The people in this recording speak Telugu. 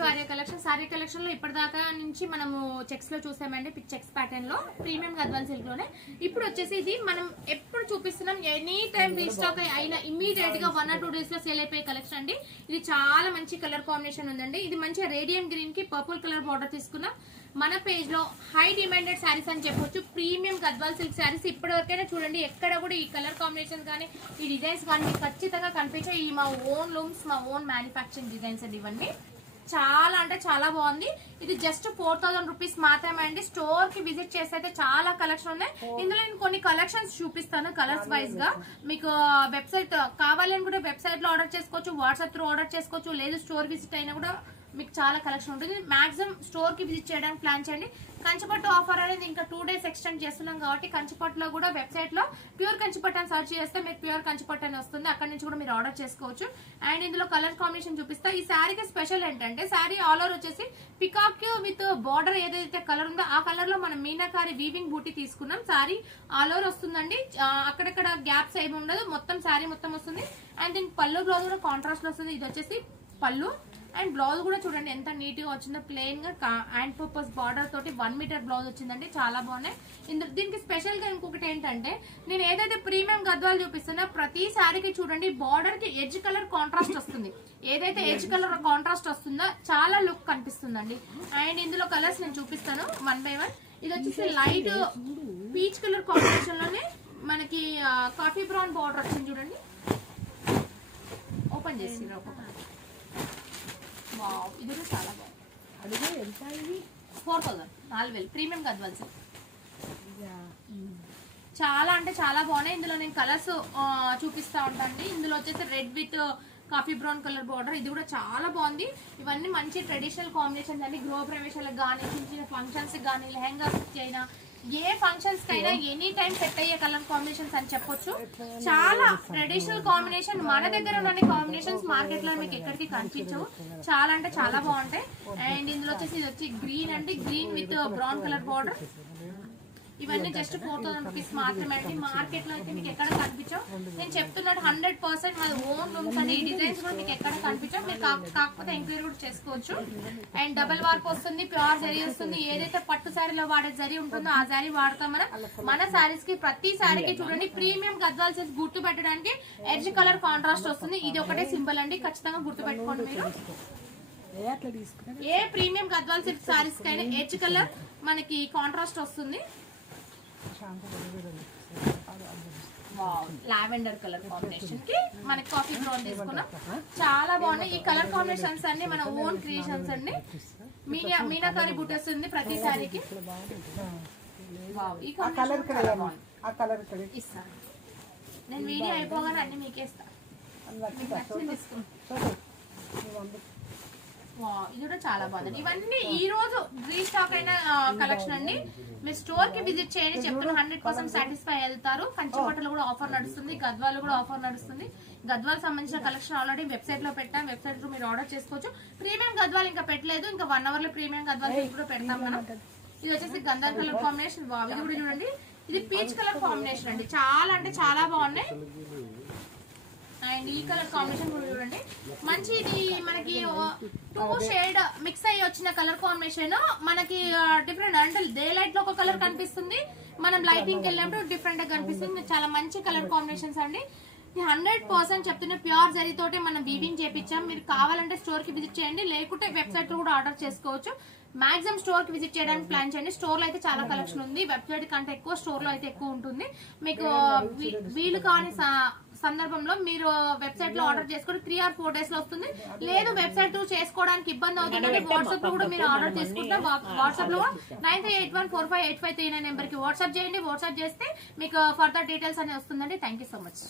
సారీ కలెక్షన్ లో ఇప్పటిదాకా నుంచి మనము చెక్స్ లో చూసామండి, చెక్స్ ప్యాటర్న్ లో ప్రీమియం గద్వాల్ సిల్క్ లోనే. ఇప్పుడు వచ్చేసి ఇది మనం ఎప్పుడు చూపిస్తున్నాం, ఎనీ టైం రీస్టాక్ అయినా ఇమీడియట్ గా 1 or 2 days లో సేల్ అయిపోయే కలెక్షన్ అండి. ఇది చాలా మంచి కలర్ కాంబినేషన్ ఉందండి. ఇది మంచిగా రేడియం గ్రీన్ కి పర్పుల్ కలర్ బార్డర్ తీసుకున్నాం. మన పేజ్ లో హై డిమాండెడ్ శారీస్ అని చెప్పొచ్చు. ప్రీమియం గద్వాల్ సిల్క్ శారీస్ ఇప్పటి వరకైనా చూడండి, ఎక్కడ కూడా ఈ కలర్ కాంబినేషన్ కానీ ఈ డిజైన్స్ కానీ ఖచ్చితంగా కనిపించాయి. ఈ మా ఓన్ లూమ్స్, మా ఓన్ మ్యానుఫ్యాక్చరింగ్ డిజైన్స్ అండి. ఇవన్నీ చాలా అంటే చాలా బాగుంది. ఇది జస్ట్ 4000 రూపీస్ మాత్రమే అండి. స్టోర్ కి విజిట్ చేస్తే అయితే చాలా కలెక్షన్ ఉన్నాయి. ఇందులో నేను కొన్ని కలెక్షన్స్ చూపిస్తాను కలర్స్ వైజ్ గా. మీకు వెబ్సైట్ కావాలి అని కూడా వెబ్సైట్ లో ఆర్డర్ చేసుకోవచ్చు, వాట్సాప్ త్రూ ఆర్డర్ చేసుకోవచ్చు, లేదు స్టోర్ విజిట్ అయినా కూడా మీకు చాలా కలెక్షన్ ఉంటుంది. మాక్సిమం స్టోర్ కి విజిట్ చేయడానికి ప్లాన్ చేయండి. కంచిపట్టు ఆఫర్ అనేది ఇంకా 2 days ఎక్స్టెండ్ చేస్తున్నాం కాబట్టి కంచిపట్టులో కూడా వెబ్సైట్ లో ప్యూర్ కంచిపట్టు అని సర్చ్ చేస్తే మీకు ప్యూర్ కంచిపట్టు అని వస్తుంది. అక్కడ నుంచి కూడా మీరు ఆర్డర్ చేసుకోవచ్చు. అండ్ ఇందులో కలర్ కాంబినేషన్ చూపిస్తా. ఈ శారీకి స్పెషల్ ఏంటంటే శారీ ఆల్ ఓవర్ వచ్చేసి పికాక్ విత్ బార్డర్ ఏదైతే కలర్ ఉందో ఆ కలర్ లో మనం మీనాకారి వీవింగ్ బూటీ తీసుకున్నాం. శారీ ఆల్ ఓవర్ వస్తుందండి, అక్కడక్కడ గ్యాప్స్ ఏమి ఉండదు, మొత్తం శారీ మొత్తం వస్తుంది. అండ్ దీనికి పళ్ళు బ్లౌజ్ కూడా కాంట్రాస్ట్ లో వస్తుంది. ఇది వచ్చేసి పళ్ళు. అండ్ బ్లౌజ్ కూడా చూడండి ఎంత నీట్ గా వచ్చిందో, ప్లెయిన్ గా హ్యాండ్ పర్పస్ బార్డర్ తోటి 1 మీటర్ బ్లౌజ్ వచ్చిందండి. చాలా బాగున్నాయి. దీనికి స్పెషల్ గా ఇంకొకటి ఏంటంటే, నేను ఏదైతే ప్రీమియం గద్వాలు చూపిస్తున్నా ప్రతి శారీకి చూడండి బార్డర్ కి ఎడ్జ్ కలర్ కాంట్రాస్ట్ వస్తుంది. ఏదైతే ఎడ్జ్ కలర్ కాంట్రాస్ట్ వస్తుందో చాలా లుక్ కనిపిస్తుందండి. అండ్ ఇందులో కలర్స్ నేను చూపిస్తాను 1 by 1. ఇది వచ్చేసి లైట్ పీచ్ కలర్ కాంబినేషన్ లోనే మనకి కాఫీ బ్రౌన్ బార్డర్ వచ్చింది చూడండి. ఓపెన్ చేసి ఇది చాలా బాగుంది. 4000 4000 ప్రీమియం గద్వాల్ సిల్క్. చాలా అంటే చాలా బాగున్నాయి. ఇందులో నేను కలర్స్ చూపిస్తా ఉంటాను. ఇందులో వచ్చేసి red with coffee brown colour border, ఇది కూడా చాలా బాగుంది. ఇవన్నీ మంచి ట్రెడిషనల్ కాంబినేషన్స్ అండి. గృహ ప్రవేశాలకు కానీ, చిన్న చిన్న ఫంక్షన్స్ కానీ, లెహంగాస్ అయినా, ఏ ఫంక్షన్స్ కైనా ఎనీ టైం సెట్ అయ్యే కలర్ కాంబినేషన్స్ అని చెప్పొచ్చు. చాలా ట్రెడిషనల్ కాంబినేషన్. మన దగ్గర ఉన్న కాంబినేషన్స్ మార్కెట్ లో మీకు ఎక్కడికి కనిపించవు. చాలా అంటే చాలా బాగుంటాయి. అండ్ ఇందులో వచ్చేసి ఇది వచ్చి గ్రీన్ అండి, green with brown colour border. ఇవన్నీ జస్ట్ 4000 రూపీస్ మాత్రమే అండి. మార్కెట్ లో అయితే మీకు ఎక్కడ కనిపించవు. నేను చెప్తున్నాడు 100% మాది ఓన్ లూమ్స్ అండి. ఈ డిజైన్స్ కూడా మీకు ఎక్కడ కనిపించవు. మీరు కాకపోతే ఎంక్వైరీ కూడా చేసుకోవచ్చు. అండ్ డబల్ వర్క్ వస్తుంది, ప్యూర్ జరీ వస్తుంది. ఏదైతే పట్టు శారీలో వాడే జరీ ఉంటుందో ఆ జరీ వాడతాం మనం. మన శారీస్ కి ప్రతి శారీకి చూడండి ప్రీమియం గద్వాల్ సిల్క్ గుర్తు పెట్టడానికి ఎడ్జ్ కలర్ కాంట్రాస్ట్ వస్తుంది. ఇది ఒకటే సింబల్ అండి, ఖచ్చితంగా గుర్తు పెట్టుకోండి మీరు. ఏ ప్రీమియం గద్వాల్ సిల్క్ శారీస్ కైనా ఎడ్జ్ కలర్ మనకి కాంట్రాస్ట్ వస్తుంది. లావెండర్ కలర్ కాంబినేషన్ కి మనకి కాఫీ బ్రౌన్ తీసుకున్నాం. చాలా బాగున్నాయి. ఈ కలర్ కాంబినేషన్స్ అన్ని మన ఓన్ క్రియేషన్స్ అండి. మీనాకారి బుటస్ ఉంది ప్రతి సారీకి. ఈ కలర్ ఇస్తాను నేను, వీడియో అయిపోగానే అన్ని మీకే ఇస్తాను. ఇది కూడా చాలా బాగుంది. ఇవన్నీ ఈ రోజు రీస్టాక్ అయిన కలెక్షన్ అండి. మీరు స్టోర్ కి విజిట్ చేయండి, చెప్తున్నా 100% సాటిస్ఫై అవుతారు. కంచిపట్టులో కూడా ఆఫర్ నడుస్తుంది, గద్వాల్ కూడా ఆఫర్ నడుస్తుంది. గద్వాల్ సంబంధించిన కలెక్షన్ ఆల్రెడీ వెబ్సైట్ లో పెట్టాం, వెబ్సైట్ లో మీరు ఆర్డర్ చేసుకోవచ్చు. ప్రీమియం గద్వాల్ ఇంకా పెట్టలేదు, ఇంకా 1 hour లో ప్రీమియం గద్వాల్ కూడా పెడతాం మనం. ఇది వచ్చేసి గంధం కలర్ కాంబినేషన్. ఇది కూడా చూడండి, ఇది పీచ్ కలర్ కాంబినేషన్ అండి. చాలా అంటే చాలా బాగున్నాయి. అండ్ ఈ కలర్ కాంబినేషన్ కూడా చూడండి మంచి. ఇది మనకి 2 షేడ్ మిక్స్ అయ్యి వచ్చిన కలర్ కాంబినేషన్. మనకి డిఫరెంట్ అంటే డే లైట్ లో ఒక కలర్ కనిపిస్తుంది, మనం లైటింగ్ వెళ్ళినప్పుడు డిఫరెంట్ గా కనిపిస్తుంది. చాలా మంచి కలర్ కాంబినేషన్స్ అండి. 100% చెప్తున్న ప్యూర్ జరీ తోటి మనం వీవింగ్ చేపించాం. మీరు కావాలంటే స్టోర్ కి విజిట్ చేయండి, లేకుంటే వెబ్సైట్ లో కూడా ఆర్డర్ చేసుకోవచ్చు. మాక్సిమం స్టోర్ కి విజిట్ చేయడానికి ప్లాన్ చేయండి. స్టోర్ లో అయితే చాలా కలెక్షన్ ఉంది, వెబ్సైట్ కంటే ఎక్కువ స్టోర్ లో అయితే ఎక్కువ ఉంటుంది. మీకు వీలు కాని సందర్భంలో మీరు వెబ్సైట్ లో ఆర్డర్ చేసుకుని 3 or 4 days లో వస్తుంది. లేదు వెబ్సైట్ చేసుకోవడానికి ఇబ్బంది అవుతుంది, వాట్సాప్ లో కూడా మీరు ఆర్డర్ చేసుకుంటే వాట్సాప్ లో 9381458539 నెంబర్ కి వాట్సాప్ చేయండి. వాట్సాప్ చేస్తే మీకు ఫర్దర్ డీటెయిల్స్ అనేవి వస్తుందండి. Thank you so much.